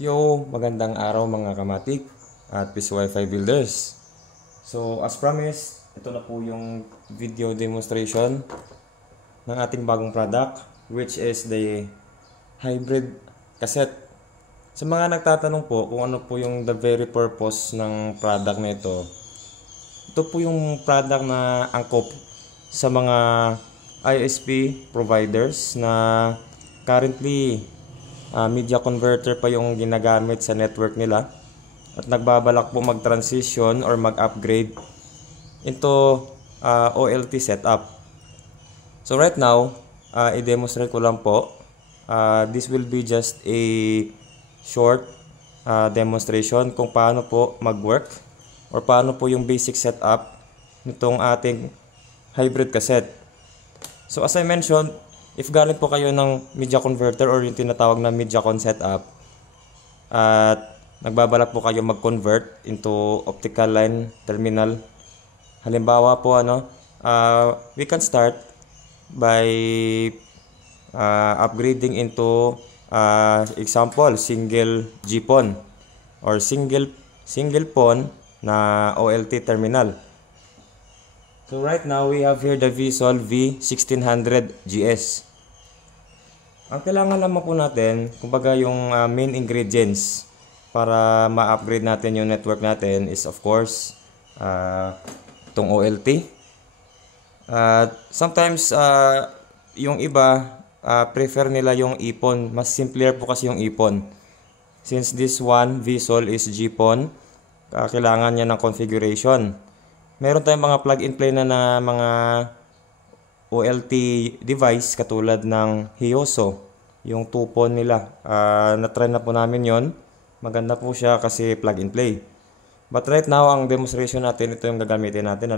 Yo, magandang araw mga kamatik at Peace Wi-Fi builders. So, as promised, ito na po yung video demonstration ng ating bagong product, which is the hybrid cassette. Sa mga nagtatanong po kung ano po yung the very purpose ng product na ito po yung product na angkop sa mga ISP providers na currently media converter pa yung ginagamit sa network nila at nagbabalak po mag-transition or mag-upgrade into OLT setup. So right now, i-demonstrate ko lang po. This will be just a short demonstration kung paano po mag-work or paano po yung basic setup nitong ating hybrid cassette. So as I mentioned, if galing po kayo ng media converter or yung tinatawag na MediaCon setup at nagbabalak po kayo mag-convert into optical line terminal, halimbawa po we can start by upgrading into example single GPON or single PON na OLT terminal. So right now, we have here the VSOL V1600GS. Ang kailangan naman po natin, kumbaga yung main ingredients para ma-upgrade natin yung network natin is of course, itong OLT. Sometimes, yung iba, prefer nila yung EPON. Mas simpler po kasi yung EPON. Since this one, VSOL is GPON, kailangan niya ng configuration. Meron tayong mga plug-and-play na mga OLT device katulad ng Hioso, yung 2-pon nila. Na-try na po namin yon. Maganda po siya kasi plug-and-play. But right now, ang demonstration natin, ito yung gagamitin natin.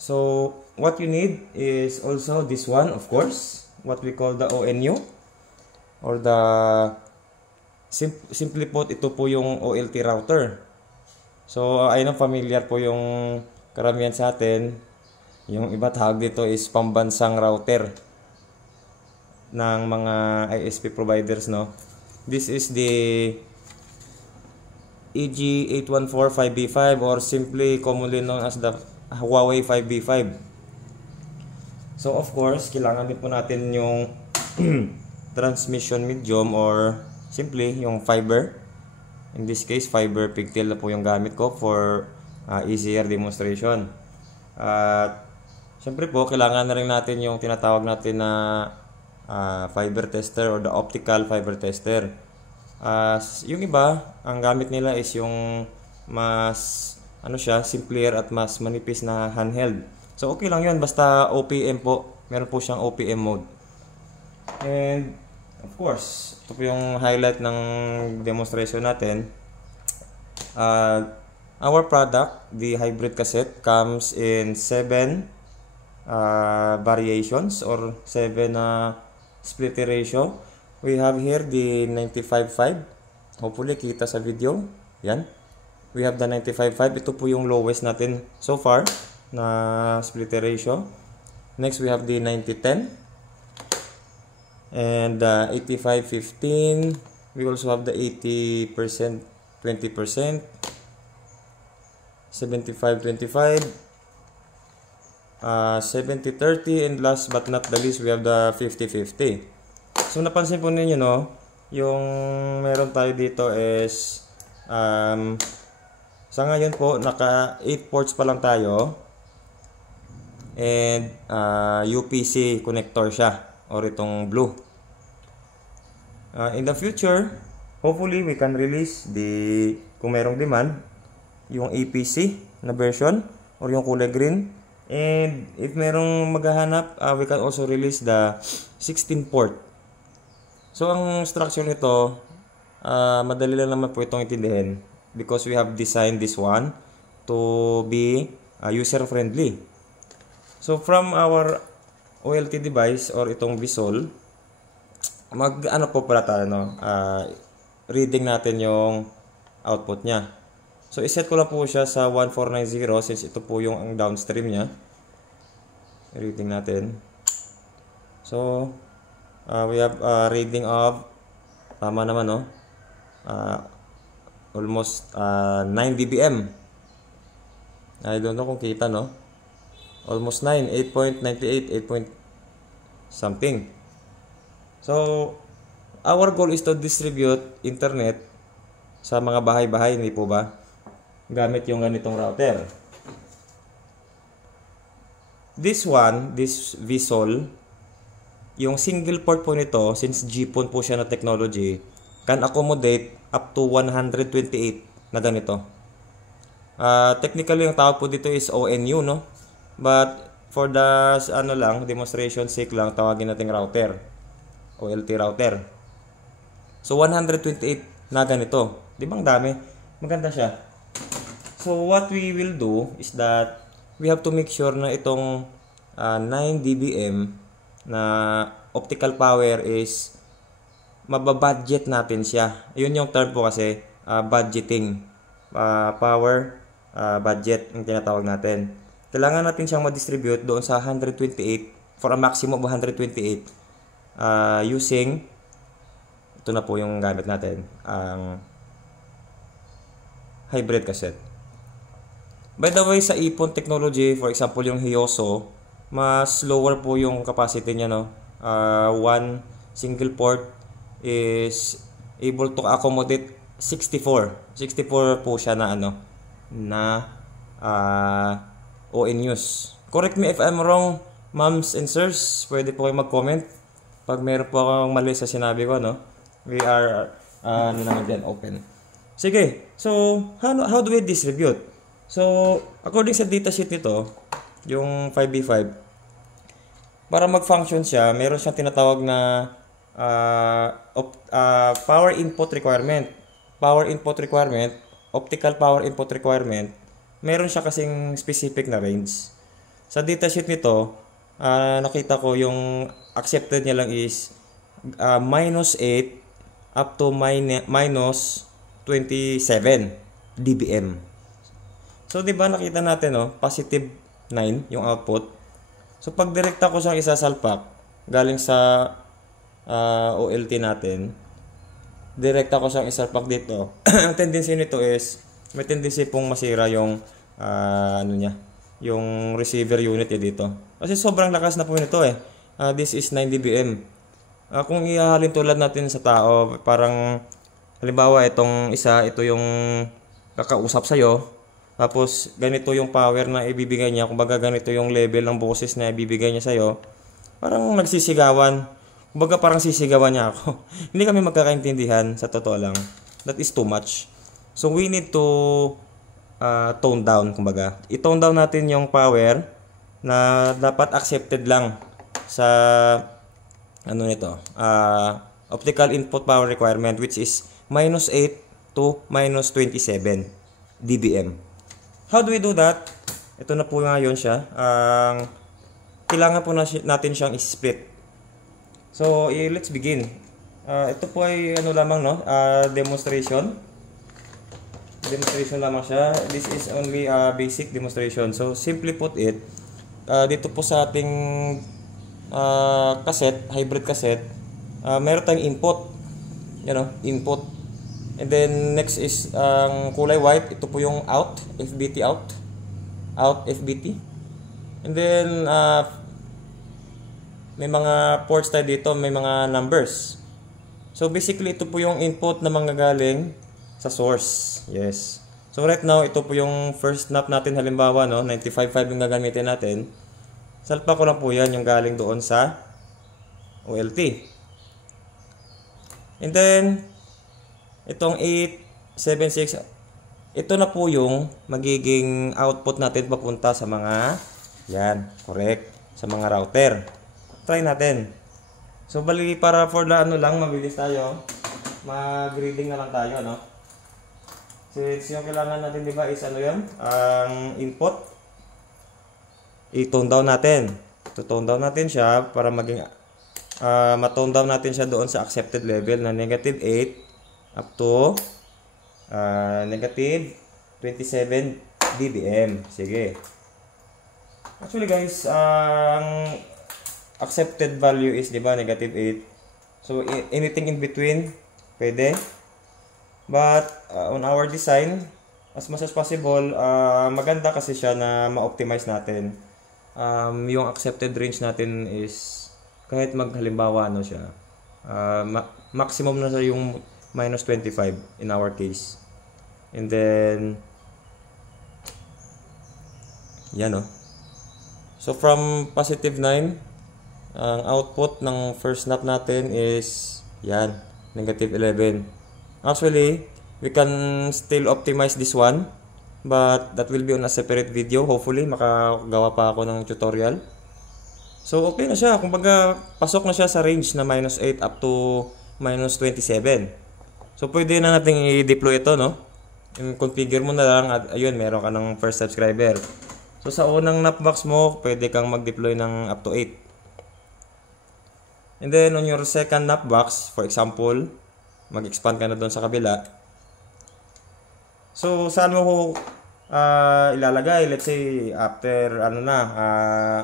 So, what you need is also this one, of course. What we call the ONU. Or the, simply put, ito po yung OLT router. So, ayun, familiar po yung karamihan sa atin. Yung iba tawag dito is pambansang router ng mga ISP providers, no? This is the EG814-5B5 or simply commonly known as the Huawei 5B5. So, of course, kailangan din po natin yung transmission medium or simply yung fiber. In this case, fiber pigtail na po yung gamit ko for easier demonstration. At syempre po, kailangan na rin natin yung tinatawag natin na fiber tester or the optical fiber tester. Yung iba, ang gamit nila is yung mas simpler at mas manipis na handheld. So okay lang yun, basta OPM po. Meron po siyang OPM mode. And of course, ito po yung highlight ng demonstration natin. Our product, the hybrid cassette, comes in 7 variations or 7 split ratio. We have here the 95.5. Hopefully, kita sa video. Yan. We have the 95.5. Ito po yung lowest natin so far na split ratio. Next, we have the 90.10. And 85-15, we also have the 80%, 20%, 75-25, 70-30, and last but not the least, we have the 50-50. So, napansin po ninyo, no? Yung meron tayo dito is, sa ngayon po, naka 8 ports pa lang tayo. And UPC connector siya. Or itong blue. In the future, hopefully we can release kung merong demand, yung APC na version or yung kulay green. And if merong maghahanap, we can also release the 16 port. So ang structure nito, madali lang naman po itong intindihin because we have designed this one to be user friendly. So from our OLT device or itong VSOL, reading natin yung output niya. So iset ko lang po siya sa 1490 since ito po yung ang downstream niya. Reading natin. So we have reading of, tama naman, no? uh, almost 9 dBm. I don't know kung kita, no? Almost 9, 8.98, 8 point something. So, our goal is to distribute internet sa mga bahay-bahay, hindi po ba? Gamit yung ganitong router. This one, this VSOL, yung single port po nito, since GPON po siya na technology, can accommodate up to 128 na ganito. Technically, yung tawag po dito is ONU, no? But, for the, demonstration sake lang, tawagin natin router. OLT router. So, 128 na ganito. Di ba ang dami? Maganda siya. So, what we will do is that we have to make sure na itong 9 dBm na optical power is mababudget natin siya. Yun yung term po kasi, budgeting. Power budget yung tinatawag natin. Kailangan natin siyang ma-distribute doon sa 128 for a maximum of 128 using ito na po yung gamit natin, ang hybrid cassette. By the way, sa ipon technology, for example, yung Hyoso, mas lower po yung capacity niya, no? One single port is able to accommodate 64 po siya na ONUs. Correct me if I'm wrong, moms and sirs, pwede po kayo mag-comment pag meron po akong mali sa sinabi ko, no? We are open. Sige, so how do we distribute? So, according sa datasheet nito, yung 5B5, para mag-function siya, meron siyang tinatawag na power input requirement. Power input requirement, optical power input requirement, meron siya kasing specific na range. Sa datasheet nito, nakita ko yung accepted niya lang is minus 8 up to minus 27 dBm. So, di ba nakita natin, no? Positive 9 yung output. So, pag direkta ko siyang isasalpak, galing sa OLT natin, direkta ko siyang isalpak dito. Ang tendency nito is, may tendency pong masira yung, yung receiver unit dito. Kasi sobrang lakas na po nito eh. This is 9 dBm. Kung ihahalin tulad natin sa tao, parang, halimbawa, itong isa, ito yung kakausap sa'yo, tapos, ganito yung power na ibibigay niya. Kumbaga, ganito yung level ng boses na ibibigay niya sa'yo. Parang nagsisigawan. Kumbaga, parang sisigawan niya ako. Hindi kami magkakaintindihan, sa totoo lang. That is too much. So, we need to tone down, kumbaga. I-tone down natin yung power na dapat accepted lang sa, optical input power requirement, which is minus 8 to minus 27 dBm. How do we do that? Ito na po ngayon siya. Kailangan po natin siyang i-split. So, let's begin. Ito po ay lamang, no? Demonstration. Demonstration lamang siya. This is only a basic demonstration. So, simply put it, dito po sa ating cassette, hybrid cassette, meron tayong input. Input. And then, next is, kulay white. Ito po yung out. FBT out. Out FBT. And then, may mga ports tayo dito. May mga numbers. So, basically, ito po yung input na manggagaling sa source. Yes. So, right now, ito po yung first snap natin. Halimbawa, no? 95.5 yung gagamitin natin. Salpa ko lang po yan yung galing doon sa OLT. And then, itong 876, ito na po yung magiging output natin papunta sa mga, yan, correct, sa mga router. Try natin. So, bali, para for the mabilis tayo, mag-reading na lang tayo, no? Since yung kailangan natin, di ba, is ang input, i-tone down natin. To-tone down natin siya para maging, ma-tone down natin siya doon sa accepted level na negative 8, up to negative 27 dBm. Sige. Actually guys, ang accepted value is, di ba, negative 8. So, anything in between, pwede. But on our design, as much as possible, maganda kasi siya na ma-optimize natin. Yung accepted range natin is kahit maghalimbawa ano siya, maximum na siya yung -25 in our case. And then yan o. So from +9, ang output ng first snap natin is yan, -11. Actually, we can still optimize this one, but that will be on a separate video. Hopefully, makagawa pa ako ng tutorial. So, okay na siya. Kumbaga, pasok na siya sa range na -8 up to -27. So, pwede na natin i-deploy ito, no? Configure mo na lang at ayun, meron ka ng first subscriber. So, sa unang napbox mo, pwede kang mag-deploy ng up to 8. And then, on your second napbox, for example, mag-expand ka na doon sa kabila. So, saan mo ilalagay? Let's say, after,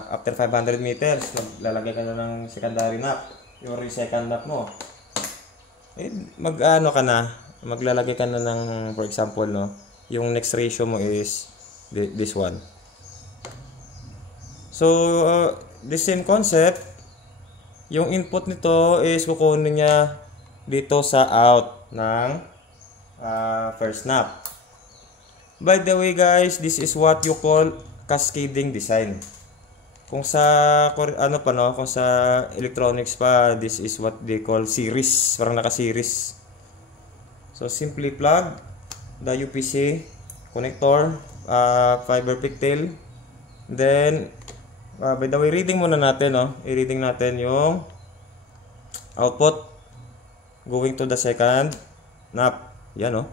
after 500 meters, lalagay ka na ng secondary nap. Yung second nap mo. Maglalagay ka na ng, for example, no? Yung next ratio mo is this one. So, the same concept, yung input nito is kukunin niya dito sa out ng first snap. By the way guys, this is what you call cascading design. Kung sa kung sa electronics pa, this is what they call series, parang naka-series. So simply plug the UPC connector, fiber pigtail. Then by the way, reading muna natin, i-reading natin yung output going to the second nap. Yan,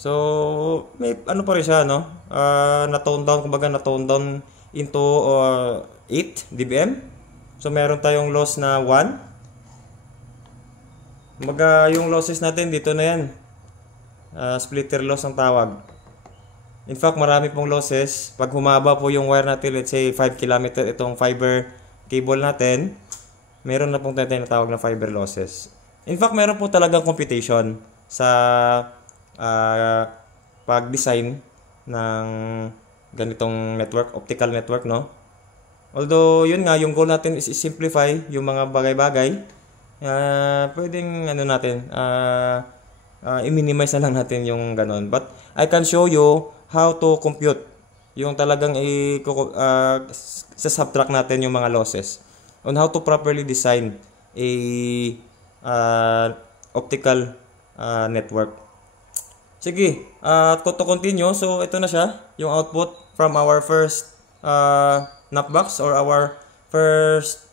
So, may pa rin siya, na-tone down, kumbaga na-tone down into 8 dBm. So, meron tayong loss na 1. Kumbaga, yung losses natin dito na yan. Splitter loss ang tawag. In fact, marami pong losses. Pag humaba po yung wire natin, let's say 5 km itong fiber cable natin, meron na pong tinatawag na fiber losses. In fact, meron po talagang computation sa pag-design ng ganitong network, optical network, no? Although, yun nga, yung goal natin is simplify yung mga bagay-bagay. Pwedeng, i-minimize na lang natin yung ganon. But, I can show you how to compute yung talagang sa-subtract natin yung mga losses. On how to properly design a optical network. Sige, to continue, so ito na siya, yung output from our first napbox or our first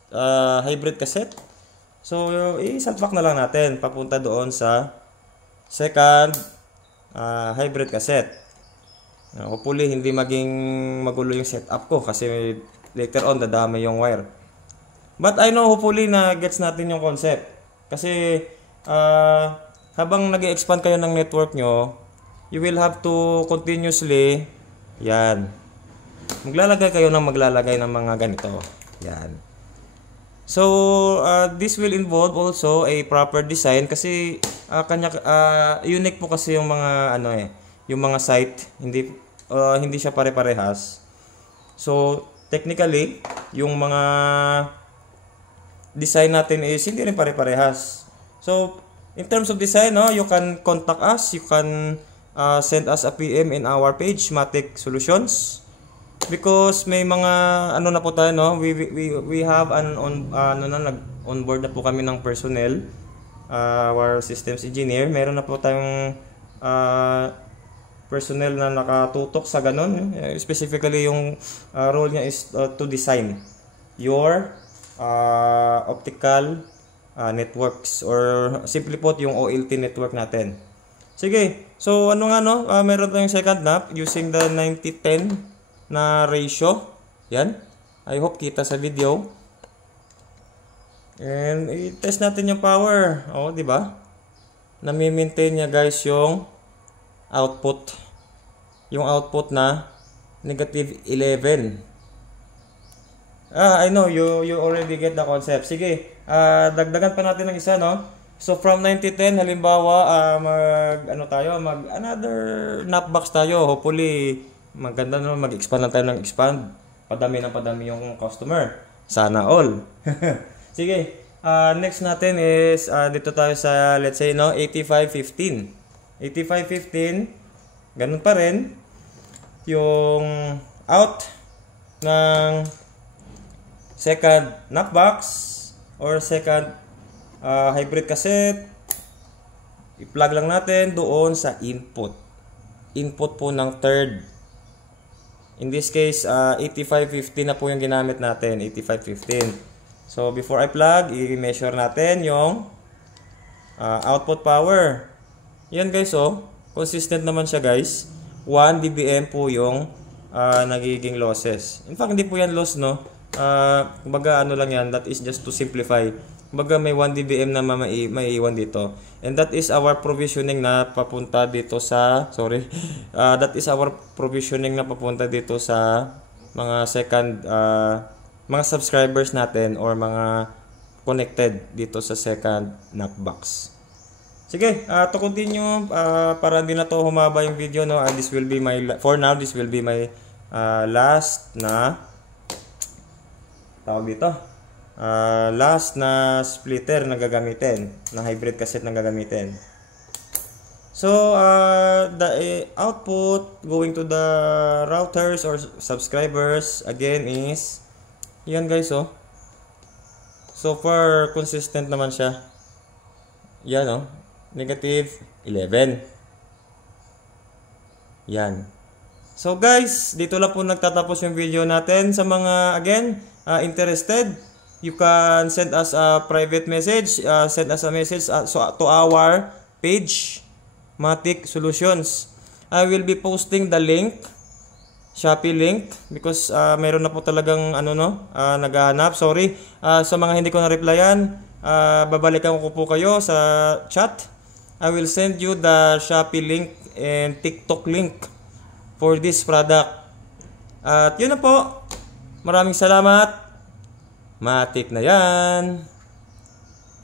hybrid cassette. So, i-salpak na lang natin papunta doon sa second hybrid cassette. Hopefully, hindi maging magulo yung setup ko kasi later on, dadami yung wire. But I know hopefully na gets natin yung concept. Kasi habang nag-expand kayo ng network nyo, you will have to continuously, yan, maglalagay ng mga ganito. Yan. So, this will involve also a proper design kasi unique po kasi yung mga yung mga site, hindi siya pare-parehas. So, technically, yung mga design natin is hindi rin pare-parehas. So, in terms of design, you can contact us. You can send us a PM in our page, Matic Solutions. Because may mga na po tayo, we have nag-onboard na po kami ng personnel, our systems engineer. Meron na po tayong personnel na nakatutok sa ganun. Specifically, yung role niya is to design your optical networks or simply put yung OLT network natin. Sige, so meron tayong second nap using the 90-10 na ratio. Yan, I hope kita sa video. And i-test natin yung power. Di ba? Nami-maintain niya guys yung output. Yung output na -11. I know you already get the concept. Sige, dagdagan pa natin ng isa, So from 90-10, halimbawa, mag another knockbox tayo. Hopefully, maganda naman, mag-expand lang tayo ng expand. Padami yung customer. Sana all. Sige, next natin is, dito tayo sa, let's say, 85-15. 85-15, ganun pa rin. Yung out ng second knockbox or second hybrid cassette, i-plug lang natin doon sa input po ng third. In this case, 85-15 na po yung ginamit natin, 85-15. So before I plug, i-measure natin yung output power. Yan guys, consistent naman siya guys. 1 dBm po yung nagiging losses. In fact, hindi po yan loss, no? Kumbaga ano lang yan, that is just to simplify. Kumbaga may 1 dBm na maiiwan dito. And that is our provisioning na papunta dito sa, that is our provisioning na papunta dito sa mga second, mga subscribers natin or mga connected dito sa second knockbox. Sige, to continue, para hindi na to humaba yung video, no? This will be my, for now, this will be my last na tawag dito. Last na splitter na gagamitin, na hybrid cassette na gagamitin. So, the output going to the routers or subscribers again is yan guys, so far consistent naman siya. Yan, negative 11. Yan. So guys, dito lang po nagtatapos yung video natin. Sa mga again interested, you can send us a private message, send us a message to our page, Matic Solutions. I will be posting the link, Shopee link, because meron na po talagang naghahanap. Sorry sa mga hindi ko na-replyan, babalikan ko po kayo sa chat. I will send you the Shopee link and TikTok link for this product. At yun na po. Maraming salamat. Matik na yan.